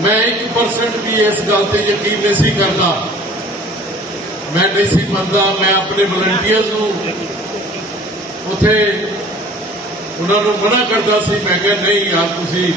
ਮੈਂ 1% ਵੀ ਇਸ ਗੱਲ ਤੇ ਯਕੀਨ ਨਹੀਂ ਸੀ ਕਰਦਾ। ਮੈਂ ਨਹੀਂ ਸੀ ਮੰਨਦਾ, ਮੈਂ ਆਪਣੇ ਵਲੰਟੀਅਰਸ ਨੂੰ ਉਥੇ ਉਹਨਾਂ ਨੂੰ ਮਨਾ ਕਰਦਾ ਸੀ। ਮੈਂ ਕਿਹਾ, ਨਹੀਂ ਯਾਰ, ਤੁਸੀਂ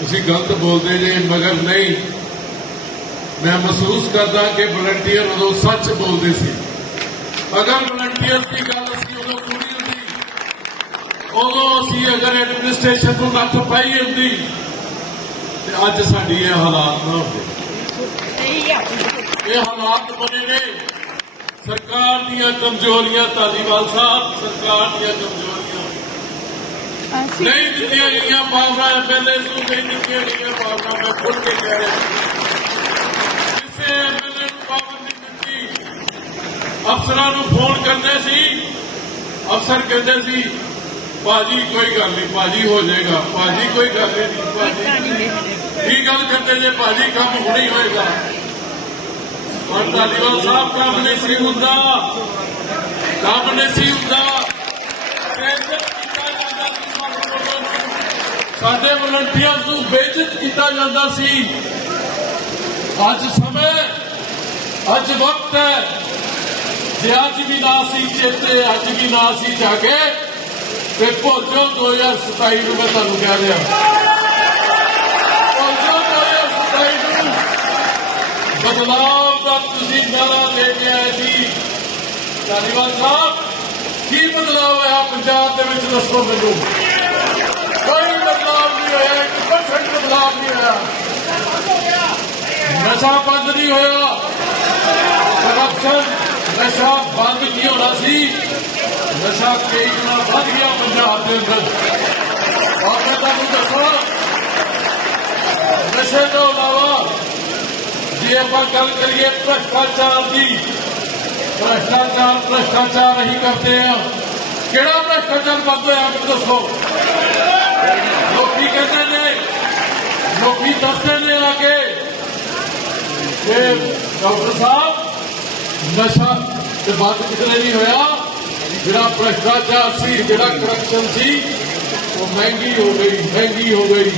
ਤੁਸੀਂ ਗਲਤ ਬੋਲਦੇ ਜੇ, ਮਗਰ ਨਹੀਂ। ਮੈਂ ਮਹਿਸੂਸ ਕਰਦਾ ਕਿ ਵਲੰਟੀਅਰ ਉਦੋਂ ਸੱਚ ਬੋਲਦੇ ਸੀ। ਅਗਰ ਵਲੰਟੀਅਰਸ ਦੀ ਗੱਲ ਅਸੀਂ ਉਦੋਂ ਸੁਣੀ ਹੁੰਦੀ, ਉਦੋਂ ਅਸੀਂ ਅਗਰ ਐਡਮਿਨਿਸਟ੍ਰੇਸ਼ਨ ਨੂੰ ਨੱਥ ਪਾਈ ਹੁੰਦੀ ਤੇ ਅੱਜ ਸਾਡੀ ਇਹ ਹਾਲਾਤ ਨਾ ਹੁੰਦੇ ਇਹ ਹਾਲਾਤ ਬਣੇ ਨੇ। ਸਰਕਾਰ ਦੀਆਂ ਕਮਜ਼ੋਰੀਆਂ ਧਾਲੀਵਾਲ ਸਾਹਿਬ ਸਰਕਾਰ ਦੀਆਂ ਕਮਜ਼ੋਰੀਆਂ। ਨਹੀਂ ਦਿੱਤੀਆਂ ਗਈਆਂ ਪਾਵਰਾਂ ਐਮਐਲਏ ਨੂੰ ਨਹੀਂ ਦਿੱਤੀਆਂ ਗਈਆਂ ਪਾਵਰਾਂ ਮੈਂ ਖੁੱਲ ਕੇ ਕਹਿ ਰਿਹਾ ਕਿਸੇ ਐਮਐਲਏ ਨੂੰ ਪਾਵਰ ਨਹੀਂ ਦਿੱਤੀ। ਅਫਸਰਾਂ ਨੂੰ ਫੋਨ ਕਰਦੇ ਸੀ। ਅਫਸਰ ਕਹਿੰਦੇ ਸੀ ਭਾਜੀ ਕੋਈ ਗੱਲ ਨਹੀਂ ਭਾਜੀ ਹੋ ਜਾਏਗਾ। ਭਾਜੀ ਕੋਈ ਗੱਲ ਨਹੀਂ ਭਾਜੀ ਕੀ ਗੱਲ ਕਰਦੇ ਜੇ ਭਾਜੀ? ਕੰਮ ਹੁਣੇ ਹੋਏਗਾ। ਔਰ ਧਾਲੀਵਾਲ ਸਾਹਿਬ ਕੰਮ ਨਹੀਂ ਸੀ ਹੁੰਦਾ। ਕੰਮ ਨਹੀਂ ਸੀ ਹੁੰਦਾ। ਕੀਤਾ ਜਾਂਦਾ ਸੀ ਸਾਡੇ ਵਲੰਟੀਅਰਸ ਨੂੰ ਬੇਇੱਜ਼ਤ ਕੀਤਾ ਜਾਂਦਾ ਸੀ। ਅੱਜ ਸਮੇਂ, ਅੱਜ ਵਕਤ ਹੈ। ਜੇ ਅੱਜ ਵੀ ਨਾ ਸੀ ਚੇਤੇ, ਅੱਜ ਵੀ ਨਾ ਸੀ ਜਾਗੇ, ਤੇ ਭੋਜੋ 2027 ਨੂੰ ਮੈਂ ਤੁਹਾਨੂੰ ਕਹਿ ਰਿਹਾ ਭੋਜੋ 2027 ਨੂੰ ਬਦਲਾਵ ਦਾ ਤੁਸੀਂ ਨਾਰਾ ਦੇ ਕੇ ਆਏ ਸੀ। ਧਾਲੀਵਾਲ ਸਾਹਿਬ। ਕੀ ਬਦਲਾਵ ਹੋਇਆ ਪੰਜਾਬ ਦੇ ਵਿੱਚ, ਦੱਸੋ ਮੈਨੂੰ। ਕੋਈ ਬਦਲਾਵ ਨਹੀਂ ਹੋਇਆ, ਇੱਕ ਪਰਸੈਂਟ ਬਦਲਾਵ ਨਹੀਂ ਹੋਇਆ। ਨਸ਼ਾ ਬੰਦ ਨਹੀਂ ਹੋਇਆ। ਕਰਪਸ਼ਨ ਨਸ਼ਾ ਬੰਦ ਕੀ ਹੋਣਾ ਸੀ? ਨਸ਼ਾ ਕਈ ਗੁਣਾ ਵੱਧ ਗਿਆ ਪੰਜਾਬ ਦੇ ਅੰਦਰ। ਔਰ ਮੈਂ ਤੁਹਾਨੂੰ ਦੱਸਾਂ ਨਸ਼ੇ ਤੋਂ ਇਲਾਵਾ ਜੇ ਆਪਾਂ ਗੱਲ ਕਰੀਏ ਭ੍ਰਸ਼ਟਾਚਾਰ ਦੀ ਭ੍ਰਸ਼ਟਾਚਾਰ ਭ੍ਰਸ਼ਟਾਚਾਰ ਨਹੀਂ ਕਰਦੇ ਆ ਕਿਹੜਾ ਭ੍ਰਸ਼ਟਾਚਾਰ ਬੰਦ ਹੋਇਆ ਮੈਨੂੰ ਦੱਸੋ ਲੋਕੀ ਕਹਿੰਦੇ ਨੇ ਲੋਕੀ ਦੱਸਦੇ ਨੇ ਆ ਕੇ ਕਿ ਡਾਕਟਰ ਸਾਹਿਬ ਨਸ਼ਾ ਤੇ ਬੰਦ ਕਿਤੇ ਨਹੀਂ ਹੋਇਆ ਜਿਹੜਾ ਭ੍ਰਸ਼ਟਾਚਾਰ ਸੀ ਜਿਹੜਾ ਕਰਪਸ਼ਨ ਸੀ ਉਹ ਮਹਿੰਗੀ ਹੋ ਗਈ ਮਹਿੰਗੀ ਹੋ ਗਈ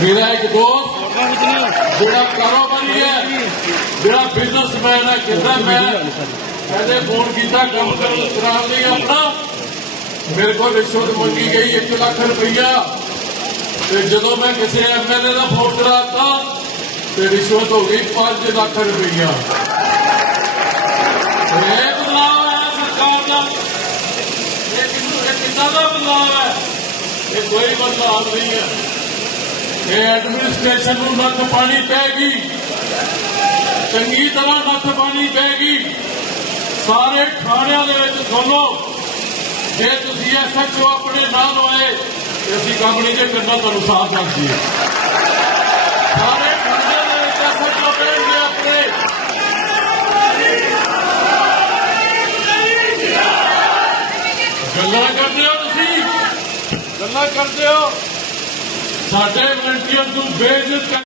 ਮੇਰਾ ਇੱਕ ਦੋਸਤ ਜਿਹੜਾ ਕਾਰੋਬਾਰੀ ਹੈ ਜਿਹੜਾ ਬਿਜ਼ਨਸਮੈਨ ਹੈ ਕਹਿੰਦਾ ਮੈਂ ਕਹਿੰਦੇ ਫੋਨ ਕੀਤਾ ਕੰਮ ਕਰਨ ਕਰਾਉਣ ਲਈ ਆਪਣਾ ਮੇਰੇ ਕੋਲ ਰਿਸ਼ਵਤ ਮੰਗੀ ਗਈ 1 ਲੱਖ ਰੁਪਈਆ। ਤੇ ਜਦੋਂ ਮੈਂ ਕਿਸੇ ਐਮਐਲਏ ਦਾ ਫੋਨ ਕਰਾਤਾ ਤੇ ਰਿਸ਼ਵਤ ਹੋ ਗਈ 5 ਲੱਖ ਰੁਪਈਆ। ਇਹ ਬਦਲਾਅ ਹੈ ਸਰਕਾਰ ਦਾ। ਇਹ ਕਿੰਨਾ ਇਹ ਕਿੰਨਾ ਦਾ ਬਦਲਾਅ ਹੈ? ਇਹ ਕੋਈ ਬਦਲਾਅ ਨਹੀਂ ਹੈ। ਇਹ ਐਡਮਿਨਿਸਟ੍ਰੇਸ਼ਨ ਨੂੰ ਨੱਥ ਪਾਣੀ ਪੈਗੀ ਚੰਗੀ ਤਰ੍ਹਾਂ ਨੱਥ ਪਾਣੀ ਪੈਗੀ ਸਾਰੇ ਥਾਣਿਆਂ ਦੇ ਵਿੱਚ ਸੁਣੋ। ਜੇ ਤੁਸੀਂ ਐਸਐਚਓ ਆਪਣੇ ਨਾਲ ਹੋਏ ਅਸੀਂ ਕੰਮ ਨਹੀਂ ਜੇ ਕਰਨਾ, ਤੁਹਾਨੂੰ ਸਾਥ ਦੱਸ ਸਾਰੇ ਥਾਣਿਆਂ ਦੇ ਵਿੱਚ ਐਸਐਚਓ ਬੈਠੇ ਆਪਣੇ। ਗੱਲਾਂ ਕਰਦੇ ਹੋ ਤੁਸੀਂ? ਗੱਲਾਂ ਕਰਦੇ ਹੋ? ਸਾਡੇ ਵਲੰਟੀਅਰ ਨੂੰ ਬੇਇੱਜ਼ਤ ਕਰ